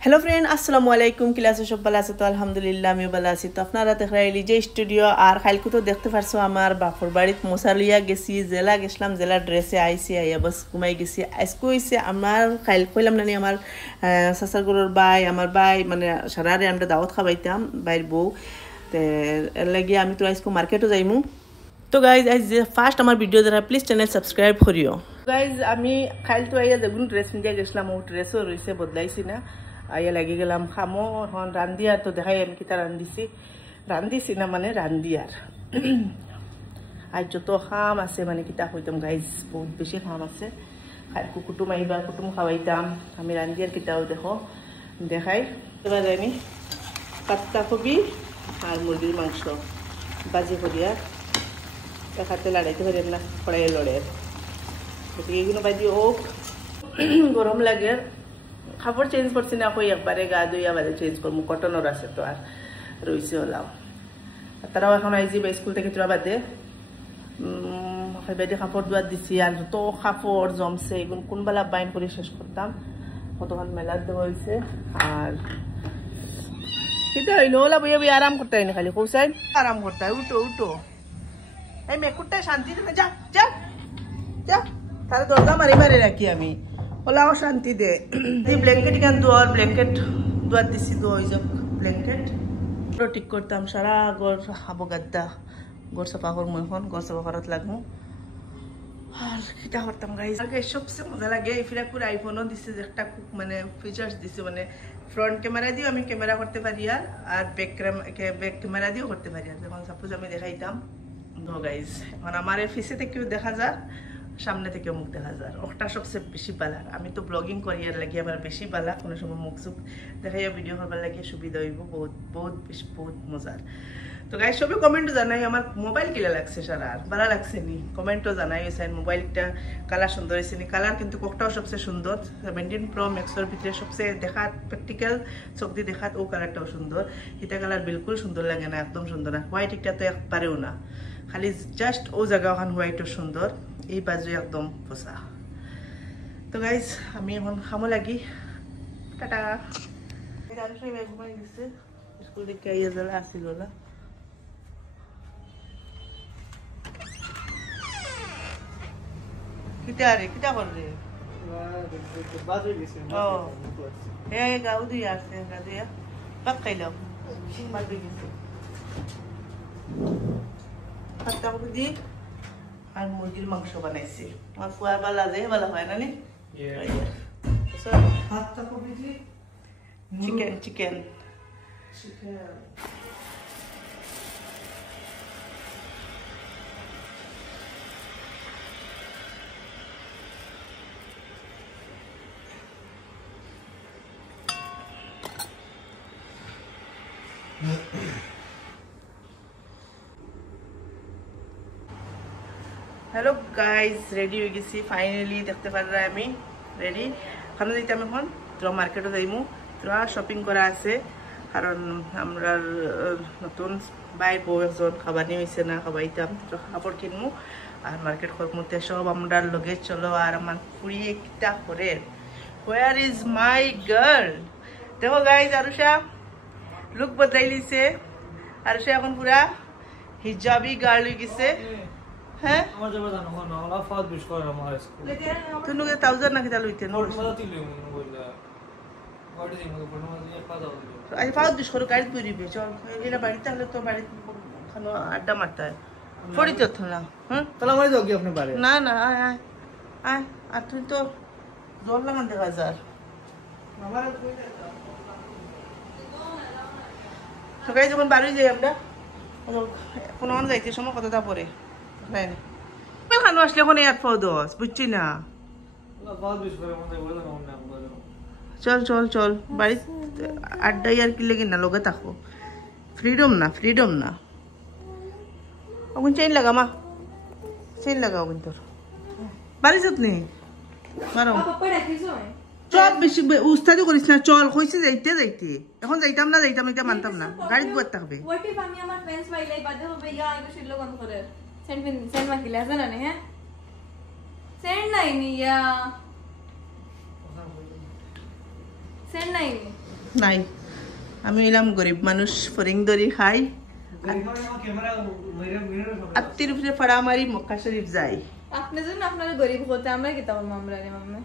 Hello friend अस्सलाम वालेकुम class सब ভালো আছে তো আলহামদুলিল্লাহ আমি ভালো আছি তো আপনারা দেখরাইলি যে স্টুডিও আর খাইলকু তো দেখতে পারছো আমার বাপুর বাড়িতে মশালিয়া গেছি জেলা গেছিলাম জেলা ড্রেসে আইছি আইয়া বস ঘুমাই গেছি আজকে হইছে আমার খাইল কইলাম না আমার সাসার গরুর ভাই আমার ভাই মানে সারারে আমরা দাওয়াত খাবাইতাম বাইর বউ তে এর লাগি আমি তো আজকে মার্কেটও যাইমু তো গাইজ আজ ফার্স্ট আমার ভিডিও যারা প্লিজ চ্যানেল সাবস্ক্রাইব করিও গাইজ আমি খাইল তো আইয়া যেগুন ড্রেস নিয়ে গেছিলাম ও ড্রেসও রয়েছে বদলাইছি না আইয়া লাগি গেলাম খামো এখন রান্ধি আর তো দেখাই আমি কিতা রান্ধিছি না মানে রান্ধি আর আর যত খাম আছে মানে কিতা হইতাম গাইজ বহুত বেশি খাম আছে কুটুম আইবা কুটুম খাওয়াইতাম আমি রান্ধি আর কিতাও দেখো দেখাই এবার যাইনি পাত্তা কবি আর মুরগির মাংস বাজি করিয়া এক হাতে লাড়াইতে পারি না কড়াইয়ে লড়ে গতিকে এগুলো বাজি হোক গরম লাগে খাবার চেঞ্জ করছি না কই একবারে গা ধুইয়া বাদে চেঞ্জ করবো কটনের আছে তো আর রয়েছে ওলাও তারাও এখন আইজি বা স্কুল থেকে তোরা বাদে বেদে কাপড় ধোয়ার দিছি আর যত কাপড় জমছে এগুলো কোনবেলা বাইন করে শেষ করতাম কতক্ষণ মেলার দেওয়া হয়েছে আর সেটা হইলো ওলা বইয়া বইয়া আরাম করতে হয়নি খালি কৌশাই আরাম করতে হয় উঠো উঠো এই মেকুরটাই শান্তি দেবে যা যা যা তাহলে দরজা মারি মারি রাখি আমি ওলাও শান্তি দে ব্ল্যাঙ্কেট কেন দোয়ার ব্ল্যাঙ্কেট দোয়ার দিছি দোয়া হয়ে যাক ব্ল্যাঙ্কেট ঠিক করতাম সারা গড় খাবো গাদ্দা গড় সাফা করবো এখন গড় সাফা করাত লাগবো আর কিটা করতাম গাইজ আগে সবচেয়ে মজা লাগে এই ফিরাকুর আইফোনও দিছে যে একটা মানে ফিচার্স দিছে মানে ফ্রন্ট ক্যামেরা দিয়েও আমি ক্যামেরা করতে পারি আর ব্যাক ক্যামেরা দিয়েও করতে পারি আর যখন সাপোজ আমি দেখাইতাম গাইজ এখন আমার এই ফিসে থেকেও দেখা যায় সামনে থেকে মুখ দেখা যায় ওটা সবচেয়ে বেশি বালা আমি তো ব্লগিং করি আর লাগি আমার বেশি বালা কোনো সময় মুখ চুখ দেখাইয়া ভিডিও করবার লাগে সুবিধা হইব বহুত বহুত বেশি বহুত মজার তো গাই সবই কমেন্টও জানাই আমার মোবাইল কিলা লাগছে সারা আর ভালো লাগছে নি কমেন্টও জানাই হয়েছে মোবাইলটা কালার সুন্দর হয়েছে নি কালার কিন্তু কোকটাও সবচেয়ে সুন্দর 17 Pro Maxর ভিতরে সবচেয়ে দেখাত প্র্যাকটিক্যাল চোখ দিয়ে দেখাত ও কালারটাও সুন্দর এটা কালার বিলকুল সুন্দর লাগে না একদম সুন্দর না হোয়াইট একটা তো একবারেও না খালি জাস্ট ও জায়গা ওখান হোয়াইটও সুন্দর এই বাজু একদম পোষা তো গাইজ আমি এখন খামো লাগি টাটা ঘুমাই গেছে স্কুল থেকে আইয়া যারা আসিল না কিতা রে কিতা করলে গাও দিয়ে আসছে গা দিয়া পাক খাইলাম বাজে গেছে পাত্তা কপি দি আর মুরগির মাংস বানাইছি আমার ফুয়া বালা যে বালা হয় না নি chicken chicken hello guys ready হয়ে গেছি ফাইনালি দেখতে পারলাম আমি রেডি খানো যাইতাম এখন তোরা মার্কেটও যাইমু তোরা শপিং করা আছে কারণ আমরা নতুন বাইর বউ একজন খাবার নিয়ে হয়েছে না খাবাইতাম কাপড় কিনবো আর মার্কেট করতে সব আমরা লগে চলো আর আমার ফুরিয়ে কিতা করে হোয়ার ইজ মাই গার্ল দেখো গাইজ আরুষা লুক বদলাই লিছে আরুষা এখন পুরা হিজাবি গার্ল হয়ে গেছে হ্যাঁ আমার যাবে জানো না ওলা ফাদ বিশ করে আমার স্কুল তুই নুকে 1000 না কিতা লইতে নো মত তিলে বললা গাড়ি দিন পড়ন মানে ফাদ দাও আই ফাদ বিশ করে গাড়ি পুরিবে চল এলা বাড়ি তাহলে তো বাড়ি খানো আড্ডা মারতা পড়ি তো না হ্যাঁ তাহলে আমি যাও কি আপনি বাড়ি না না আয় আয় আয় আর তুই তো জল লাগান দেখা যার আমার কই দা তো গাই যখন বাড়ি যাই আমরা কোন অন যাইতে সময় কতটা পড়ে খানো আসলে এখন এয়ার ফদস বুঝছি না চল চল চল বাড়ি আড্ডাই আর কি লেগে না লগে থাকো ফ্রিডম না ওখান চেইন লাগা মা চেইন লাগাও কিন্তু বাড়ি যত নেই মারো চল বেশি উস্তাদি করিস না চল কইছে যাইতে এখন যাইতাম এটা মানতাম না গাড়িতে বসে থাকবে আমি আমার ফ্রেন্ডস বাইলাই বাদে হবে ইয়া আইগো শিল্লো কোন করে সেন্ড মাকিলা জানা নে হ্যাঁ সেন্ড নাই নিয়া সেন নাই নাই আমি এলাম গরিব মানুষ ফরিং দরি খাই আত্মীর উপরে ফাড়া মারি মক্কা শরীফ যাই আপনি যেন আপনারা গরিব হতে আমরা কি তাও মামলা রে মামলা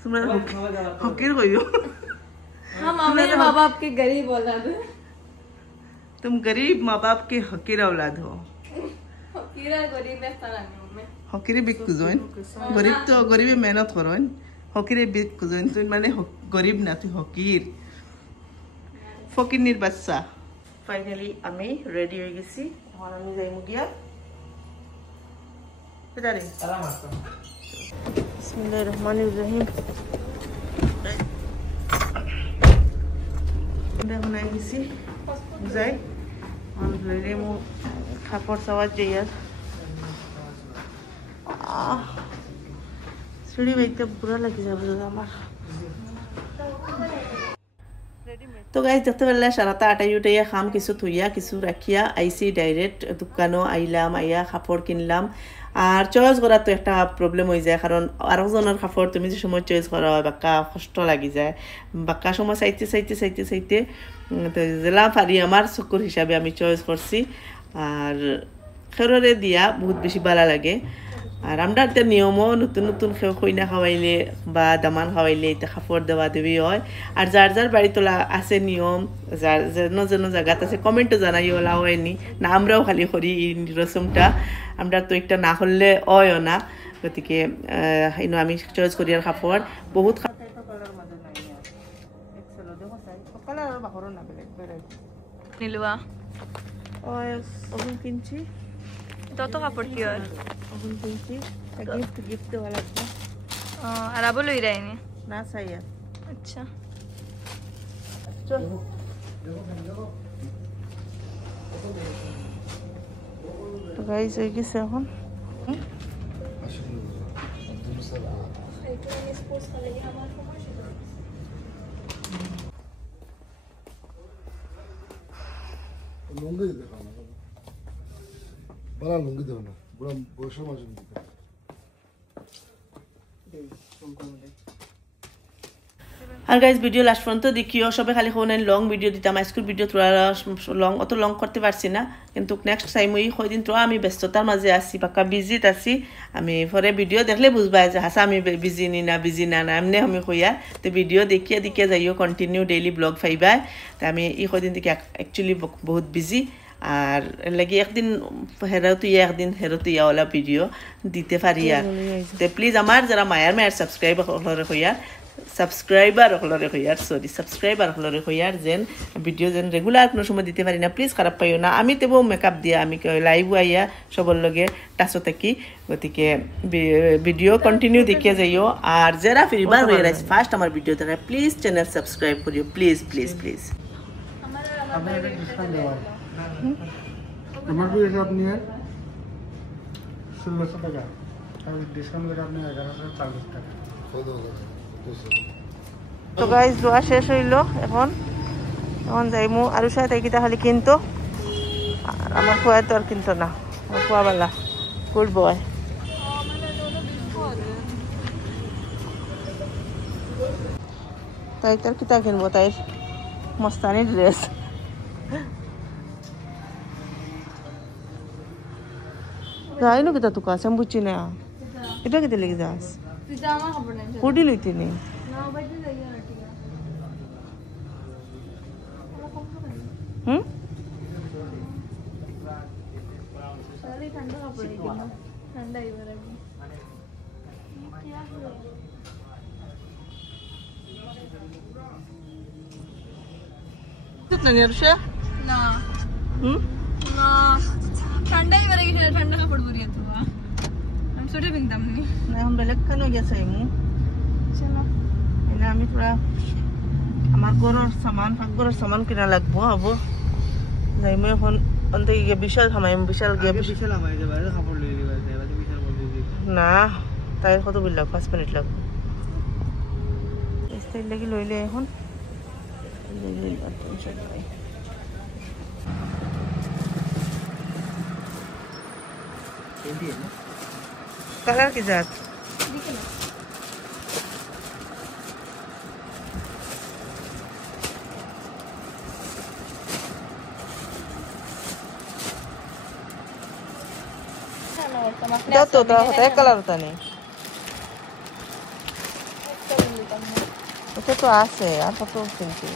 তোমরা হকির কইও हम हमें माँ बाप के गरीब औलाद हैं तुम गरीब माँ बाप के हकीर औलाद हो हकीरा गरीब में सारा में हकीरे बिक कुजोइन गरीब तो गरीबे मेहनत करोइन हकीरे बिक कुजोइन तुम माने गरीब ना तुम हकीर ফকিরনির বাচ্চা ফাইনালি আমি রেডি হয়ে গেছি এখন আমি যাইমু গিয়া এদারে সালাম আলাইকুম বিসমিল্লাহির রহমানির রহিম দেখুন আই গেছি যাই অন লইলে মু কাপড় সাওয়ার যাইয়া সিঁড়ি বাইতে পুরা লাগি যাবে আমার তো গাইজ দেখতে পারলে সারাটা আটাই উঠাইয়া খাম কিছু থইয়া কিছু রাখিয়া আইসি ডাইরেক্ট দোকানও আইলাম আইয়া কাপড় কিনলাম আর চয়েস করা তো একটা প্রবলেম হয়ে যায় কারণ আরেকজনের কাপড় তুমি যে সময় চয়েস করা হয় বাক্কা কষ্ট লাগি যায় বাক্কা সময় চাইতে চাইতে চাইতে চাইতে তো জেলা পারি আমার চকুর হিসাবে আমি চয়েস করছি আর খেররে দিয়া বহুত বেশি ভালো লাগে আর আমরা একটা নিয়মও নতুন নতুন কইনা খাওয়াইলে বা দামান খাওয়াইলে এটা কাপড় দেওয়া দেবী হয় আর যার যার বাড়ি তোলা আছে নিয়ম যার যেন যেন জায়গাত আছে কমেন্টও জানাই ওলা হয়নি না আমরাও খালি করি এই রসমটা আমরা তো একটা না করলে হয় না গতিকে আমি চয়েস করি আর কাপড় বহুত নীলুয়া ওগুন কিনছি তত কাপড় কি হয় ওগুন কিনছি গিফট দেওয়া লাগবে আর আবো লই রাইনি না চাই আর আচ্ছা চল তো গাইস হয়ে গেছে এখন লুঙ্গি দেখো না বড় লুঙ্গি দেখো না বড় বসে মাঝে আর গাইজ ভিডিও লাস্ট পর্যন্ত দেখিও সবাই খালি কোন লং ভিডিও দিতাম স্কুল ভিডিও তোরা লং অত লং করতে পারছি না কিন্তু নেক্সট টাইম ওই কয়দিন তো আমি ব্যস্ততার মাঝে আছি পাক্কা বিজিত আছি আমি পরে ভিডিও দেখলে বুঝবা যে হাসা আমি বিজি নি না বিজি না না এমনি আমি কইয়া তো ভিডিও দেখিয়ে দেখিয়ে যাইও কন্টিনিউ ডেইলি ব্লগ পাইবা তো আমি এই কয়দিন থেকে অ্যাকচুয়ালি বহুত বিজি আর লাগি একদিন একদিন হেরতুইয়া ওলা ভিডিও দিতে পারি আর তো প্লিজ আমার যারা মায়ার সাবস্ক্রাইবার হইয়া সাবস্ক্রাইবার হইয়ার যেন ভিডিও যেন রেগুলার কোনো সময় দিতে পারি না প্লিজ খারাপ পাইও না আমি তেবো মেকআপ দিয়া আমি লাইভ আইয়া সবার লগে টাচো থাকি গতিকে ভিডিও কন্টিনিউ দেখিয়ে যাইও আর যারা ফিরবার হয়ে রাখছি ফার্স্ট আমার ভিডিও দেখা প্লিজ চ্যানেল সাবস্ক্রাইব করিও প্লিজ প্লিজ প্লিজ আমার বিয়ে আপনি 1600 টাকা আর ডিসকাউন্ট করে আপনি 1140 টাকা তো গাইজ দোয়া শেষ হইল এখন যাইমু আর সাথে কিতা খালি কিনতো আর আমার খোয়া তো আর কিনতো না আমার খোয়াবেলা গুড বয় তাই তার কিতা কিনবো তাই মস্তানি ড্রেস যাই নো কিতা তুকা আমি বুঝছি না এটা কিতা লেগে যাস কুড়ি লইতে নেই ঠান্ডা ঠান্ডা কাপড় পরিয়ে তো আমি ছোট কিনতাম নি এখন বেলেগ কেন গেছে আমি পুরা আমার ঘরের সামান কিনা লাগবো হবো যাই মই এখন অন্তে গিয়ে বিশাল খামাইম বিশাল গিয়ে বিশাল আমাই যাবে কাপড় লই দিবা বিশাল বলবি না তাই কত বিল লাগবে 5 মিনিট লাগবে স্টাইল লাগি লইলে এখন কালার কি জাত করতাম আপনি দাও তো দাও এক কালার তো নেই ওটা তো আছে আর কত কিন্তু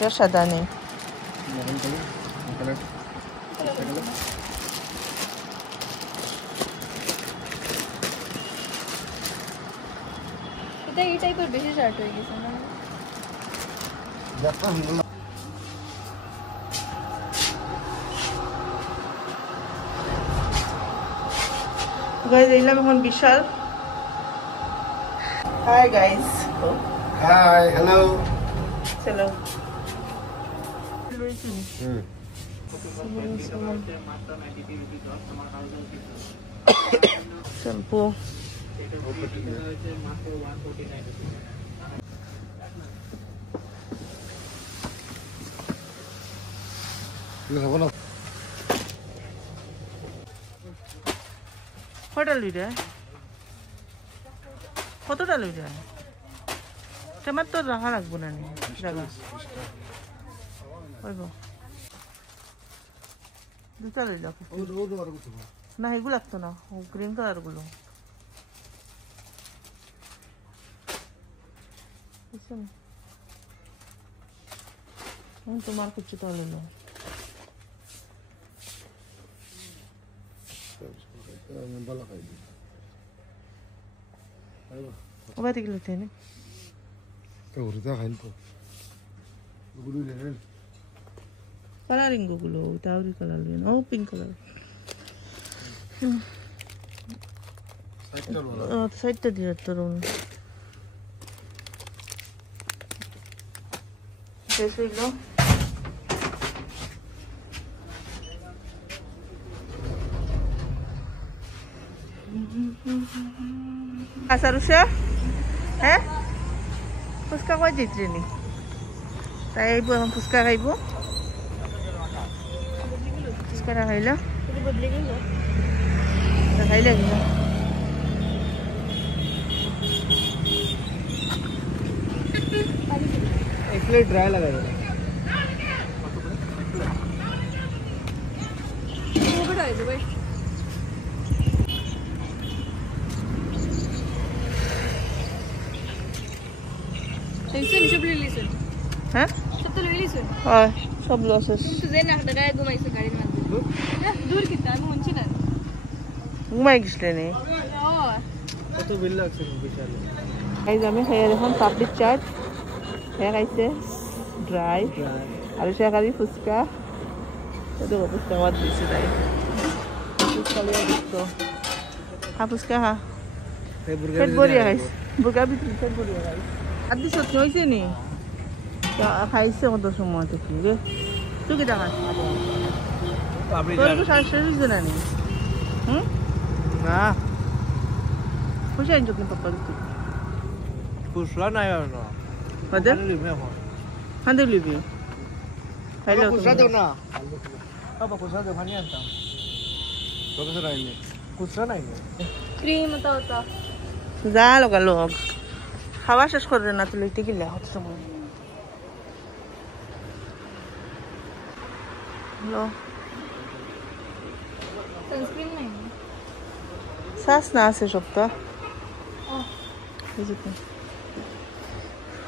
এর সাদা নেই এটা এই টাইপের বেশি শার্ট হয়ে গেছে না গাইস এইলাম এখন বিশাল হাই গাইস হাই হ্যালো চলো শ্যাম্পু কটা লইরা কতটা লইরা তোমার তো রাখা লাগবো না জায়গা ওইব দুটা লই যাও না এগুলো লাগতো না ও গ্রিন কালার গুলো তোমার কিছু তো হলো ওবা থেকে লইতে না কালারিং গুলো তাওরি কালার লইন ও পিঙ্ক কালার সাইডটা দিয়ে তোর শেষ হইল আসারুষা হ্যাঁ ফুচকা কয় দিত্রি নি তাই আইব এখন ফুচকা খাইব ফুচকা খাইল খাইলে কিনা एक प्लेट ड्राई लगा दो भाई सब ले लीसुन হ্যাঁ सब तो ले लीसुन হয় সব লসেস तुम तुझे ना डगाय घुमाइছো गाड़ी में दूर कितना আমি মনছি না ঘুমাই গেছিলে নি কত বিল লাগছে বিশাল গাইজ আমি খাইয়া দেখুন পাপড়ির চাট হ্যাঁ খাইছে ড্রাই আর সে খালি ফুচকা দেখো ফুচকা আমার দিচ্ছে তাই ফুচকা লিয়ে দিচ্ছ হ্যাঁ ফুচকা হ্যাঁ পেট ভরিয়া খাইছে বুর্গা ভিতরে পেট ভরিয়া খাইছে আর দিস সত্যি হয়েছে নি খাইছে কত সময় থেকে রে তুই কি দেখা তোর তো শেষ হয়েছে না নি হুম না খুশি আনছো কিন্তু পাপা তুই পুষলা নাই আর না কদে হাতে লিবি হ্যালো পুষলা দাও না বাবা পুষলা দাও ভানি আনতাম তোকে তো নাই পুষলা নাই ক্রিম তো তো যা লগা লগ খাওয়া শেষ করে না তুই লইতে গেলে হচ্ছে সময় হ্যালো সানস্ক্রিন নাই শ্বাস না আছে সবটা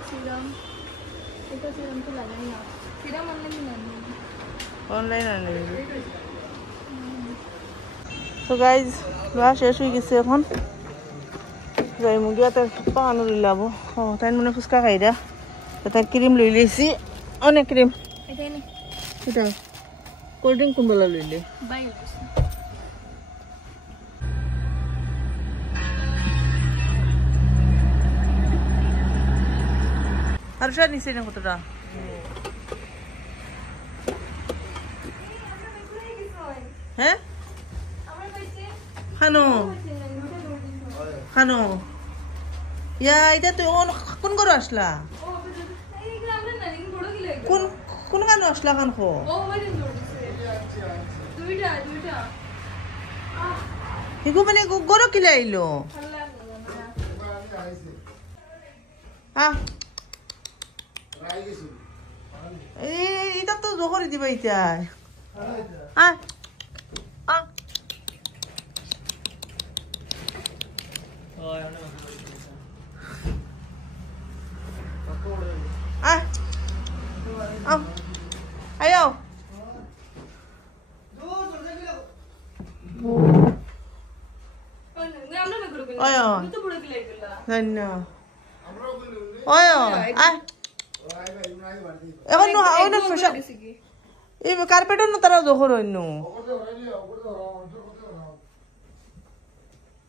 সিরাম এটা সিরাম তো লাগাই না সিরাম অনলাইন না অনলাইন আনে তো গাইজ লোয়া শেষ হয়ে গেছে এখন যাই মুগিয়া তার পানো লাভ তাই মনে ফুচকা খাই দা তার ক্রিম লই লিছি অনেক ক্রিম এটাই নে এটা কোল্ড ড্রিঙ্ক কোনবেলা লইলে বাই আর সব নিচে না কতটা হ্যাঁ খানো খানো ইয়া এটা তুই কোন করে আসলা কোন কোন গান আসলা খান খো এগো মানে গরো কিলে আইলো এটা তো জোহরে দিবা ইটা Ah. Oh. Ayo. Ayo. Nana. Ayo. Ah. এখন নো আও না ফসা এই কার্পেটর না তারা দখর হইনো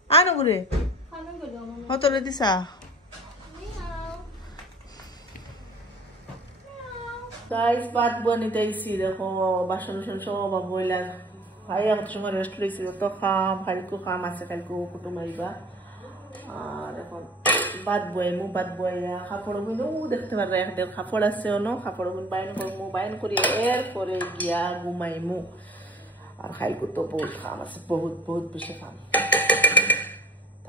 আনো করে হতলে দিছা গাইস বাত বনিতেছি দেখো বাসন সব বইলা ভাই একটা সময় রেস্ট লইছি তো খাম খাম আছে কালকে কুটুম আইবা আর এখন বাদ বইয়া কাপড় গুলো দেখতে পারে একদের কাপড় আছে অনো কাপড় গুলো বাইন করি এরপরে গিয়া ঘুমাইমু আর খাইকো তো বহুত কাম আছে বহুত বেশি কাম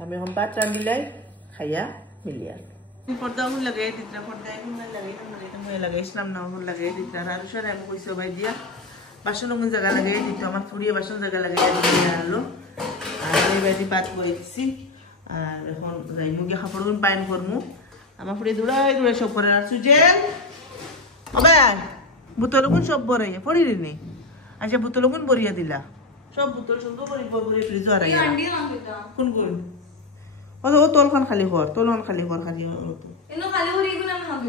আমি এখন ভাত রান্ধিলাই খাইয়া মিলিয়া পর্দা এখন লাগাই দিতরা পর্দা এখন লাগাইছিলাম না এখন লাগাই দিতরা আর সরে আমি কইছো ভাই দিয়া বাসন কোন জায়গা লাগাই দিত আমার ফুরিয়ে বাসন জায়গা লাগাই দিয়ে আলো আর এই বাড়ি ভাত বই দিছি আর এখন যাইমু গিয়ে কাপড় বাইন করমু আমার ফুড়ি দৌড়াই সব করে আর সুজেন হবে বোতল কোন সব বরাইয়া পড়িলি নি আচ্ছা বোতল কোন বরিয়া দিলা সব বোতল সুন্দর বরি ফ্রিজ হারাই কোন ও তলখান খালি কর খালি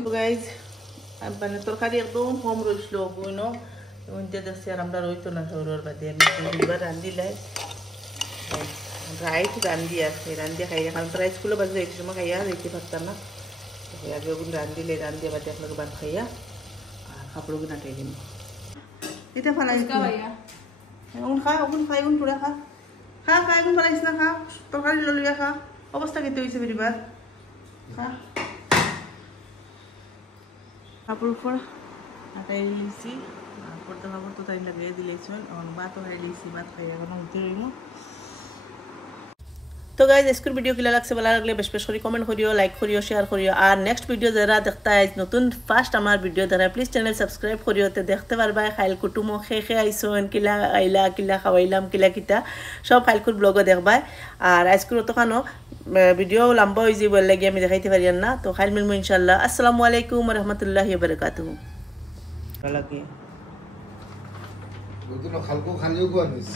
গাইজ মানে তরকারি একদম কম রইছিল বইন দেখছি আর আমরা রইতো না শহরের বাদে দুইবার রান্ধিলাই রাইস রান্ধি আছে রান্ধিয়া খাইয়া কারণ রাইসগুলো বাজে এই সময় খাইয়া যেতে পারতাম না আগে ওগুলো রান্ধিলে রান্ধিয়া বাদে আপনাকে বাদ খাইয়া আর কাপড়গুলো নাটাই দিন এটা ফালাই এখন খা ওগুন খাই ওগুন পুরা খা এখন ফালাইছ না খা তরকারি ললিয়া খা অবস্থা কেটে হয়েছে বেরিবার খা কাপড় উপর নাটাই দিয়েছি পড়তে কাপড় তো তাই লাগিয়ে দিলেছেন এখন ভাতও খাই দিয়েছি ভাত খাই এখন উঠতে রইল তো গাইজ আজকের ভিডিও কিলা লাগছে ভালো লাগলে বেশ বেশ করে কমেন্ট করিও লাইক করিও শেয়ার করিও আর নেক্সট ভিডিও যারা দেখতে আইজ নতুন ফার্স্ট আমার ভিডিও দ্বারা প্লিজ চ্যানেল সাবস্ক্রাইব করিও তে দেখতে পারবা খাইল কুটুমো খে আইসন কিলা আইলা কিলা খাওয়াইলাম কিলা কিটা সব খাইলকুর ব্লগও দেখবা আর আজকের অতখানো ভিডিও লম্বা হয়ে যাবে লাগে আমি দেখাইতে পারি না তো খাইল মিলবো ইনশাআল্লাহ আসসালামু আলাইকুম ওয়া রাহমাতুল্লাহি ওয়া বারাকাতুহু ভালো লাগে খালকো খালিও কোয়ানিস